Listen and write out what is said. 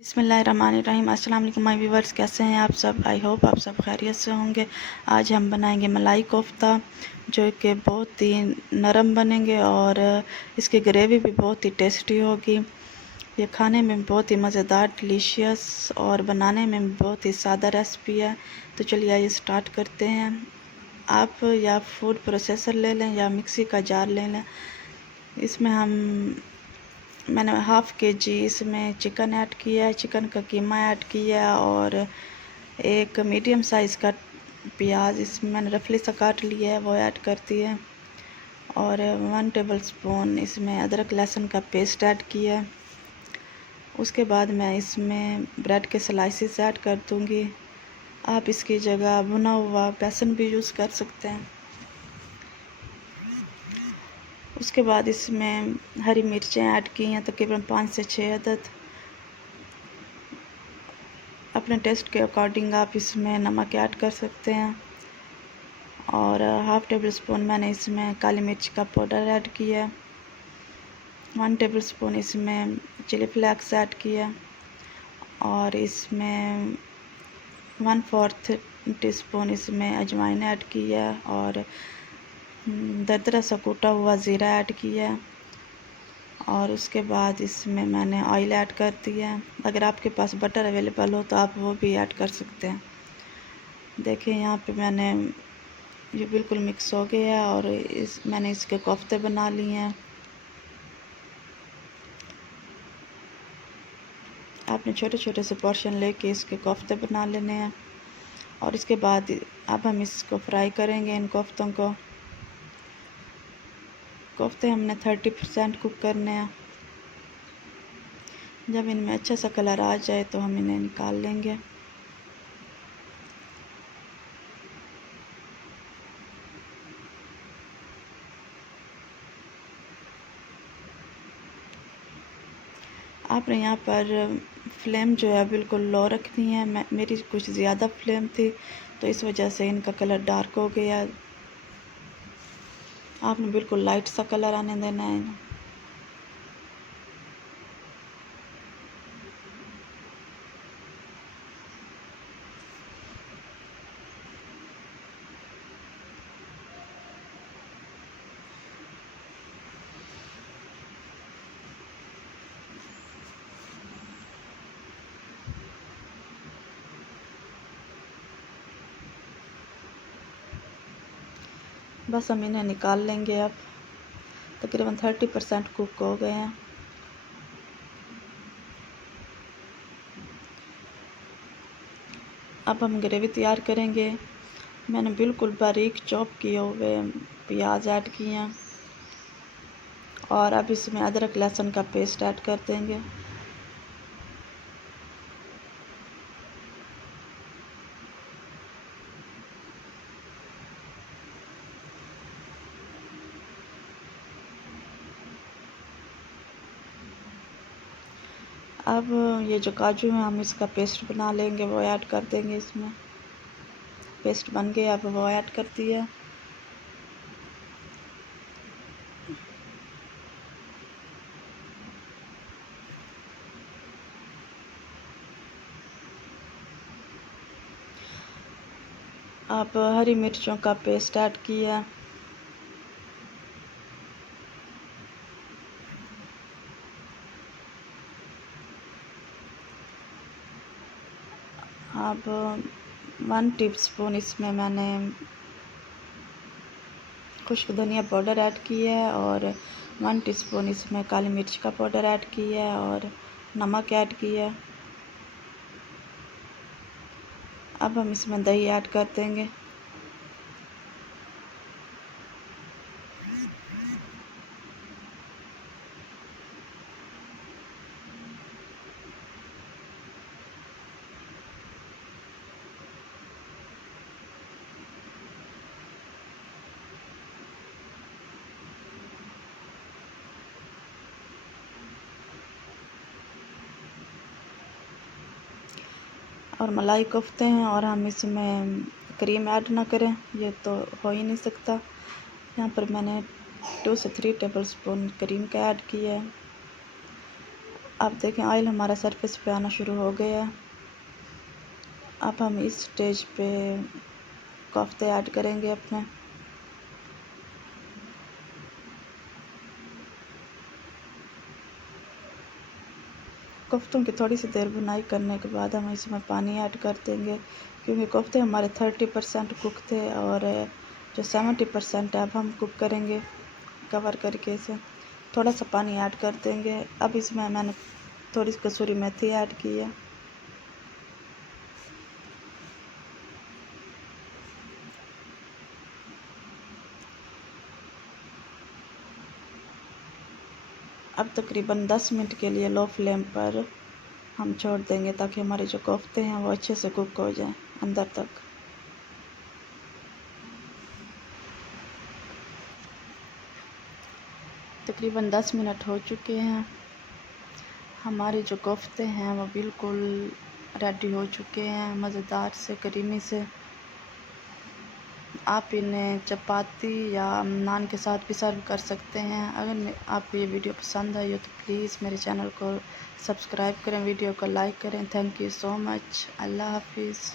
बिस्मिल्लाहिर्रहमानिर्रहीम। अस्सलाम वालेकुम माय व्यूवर्स, कैसे हैं आप सब? आई होप आप सब खैरियत से होंगे। आज हम बनाएंगे मलाई कोफ्ता, जो कि बहुत ही नरम बनेंगे और इसकी ग्रेवी भी बहुत ही टेस्टी होगी। ये खाने में बहुत ही मज़ेदार, डिलीशियस और बनाने में बहुत ही सादा रेसिपी है। तो चलिए आइए स्टार्ट करते हैं। आप या फूड प्रोसेसर ले लें या मिक्सी का जार ले लें। इसमें मैंने हाफ़ के जी इसमें चिकन ऐड किया है, चिकन का कीमा ऐड किया है और एक मीडियम साइज़ का प्याज इसमें मैंने रफली सा काट लिया है, वो ऐड कर दिया है और 1 टेबलस्पून इसमें अदरक लहसुन का पेस्ट ऐड किया है। उसके बाद मैं इसमें ब्रेड के स्लाइसेस ऐड कर दूँगी। आप इसकी जगह भुना हुआ बेसन भी यूज़ कर सकते हैं। उसके बाद इसमें हरी मिर्चें ऐड की हैं, तकरीबन 5 से 6 अदद। अपने टेस्ट के अकॉर्डिंग आप इसमें नमक ऐड कर सकते हैं और हाफ़ टेबल स्पून मैंने इसमें काली मिर्च का पाउडर ऐड किया है। 1 टेबल स्पून इसमें चिली फ्लेक्स ऐड किया और इसमें 1/4 टीस्पून इसमें अजवाइन ऐड किया और दरदरा सा कूटा हुआ ज़ीरा ऐड किया और उसके बाद इसमें मैंने ऑयल ऐड कर दिया है। अगर आपके पास बटर अवेलेबल हो तो आप वो भी ऐड कर सकते हैं। देखिए यहाँ पे मैंने ये बिल्कुल मिक्स हो गया है और मैंने इसके कोफ्ते बना लिए हैं। आपने छोटे छोटे से पोर्शन लेके इसके कोफ्ते बना लेने हैं और इसके बाद अब हम इसको फ्राई करेंगे। इन कोफ्तों को कोफ्ते हमने 30% कुक करने हैं। जब इनमें अच्छा सा कलर आ जाए तो हम इन्हें निकाल लेंगे। आपने यहाँ पर फ्लेम जो है बिल्कुल लो रखनी है। मेरी कुछ ज़्यादा फ्लेम थी तो इस वजह से इनका कलर डार्क हो गया। आपने बिल्कुल लाइट सा कलर आने देना है। बस हम इन्हें निकाल लेंगे। अब तकरीबन 30% कुक हो गए हैं। अब हम ग्रेवी तैयार करेंगे। मैंने बिल्कुल बारीक चॉप किए हुए प्याज ऐड किए हैं और अब इसमें अदरक लहसुन का पेस्ट ऐड कर देंगे। अब ये जो काजू है हम इसका पेस्ट बना लेंगे, वो ऐड कर देंगे इसमें। पेस्ट बन गया, अब वो ऐड कर दिया। अब हरी मिर्चों का पेस्ट ऐड किया। अब 1 टीस्पून इसमें मैंने खुश्क धनिया पाउडर ऐड किया है और 1 टीस्पून इसमें काली मिर्च का पाउडर ऐड किया है और नमक ऐड किया है। अब हम इसमें दही ऐड कर देंगे। और मलाई कोफ्ते हैं और हम इसमें क्रीम ऐड ना करें, ये तो हो ही नहीं सकता। यहाँ पर मैंने 2 से 3 टेबलस्पून क्रीम का ऐड किया है अब देखें ऑयल हमारा सरफेस पे आना शुरू हो गया है। अब हम इस स्टेज पे कोफ्ते ऐड करेंगे अपने। कोफ्तों की थोड़ी सी देर भुनाई करने के बाद हम इसमें पानी ऐड कर देंगे, क्योंकि कोफ्ते हमारे 30% कुक थे और जो 70% है अब हम कुक करेंगे कवर करके इसे। थोड़ा सा पानी ऐड कर देंगे। अब इसमें मैंने थोड़ी सी कसूरी मेथी ऐड की है। अब तकरीबन 10 मिनट के लिए लो फ्लेम पर हम छोड़ देंगे, ताकि हमारे जो कोफ्ते हैं वो अच्छे से कुक हो जाएं अंदर तक। तकरीबन 10 मिनट हो चुके हैं। हमारे जो कोफ्ते हैं वो बिल्कुल रेडी हो चुके हैं, मज़ेदार से करीमी से। आप इन्हें चपाती या नान के साथ भी सर्व कर सकते हैं। अगर आपको ये वीडियो पसंद आई हो तो प्लीज़ मेरे चैनल को सब्सक्राइब करें, वीडियो को लाइक करें। Thank you so much. अल्लाह हाफिज़।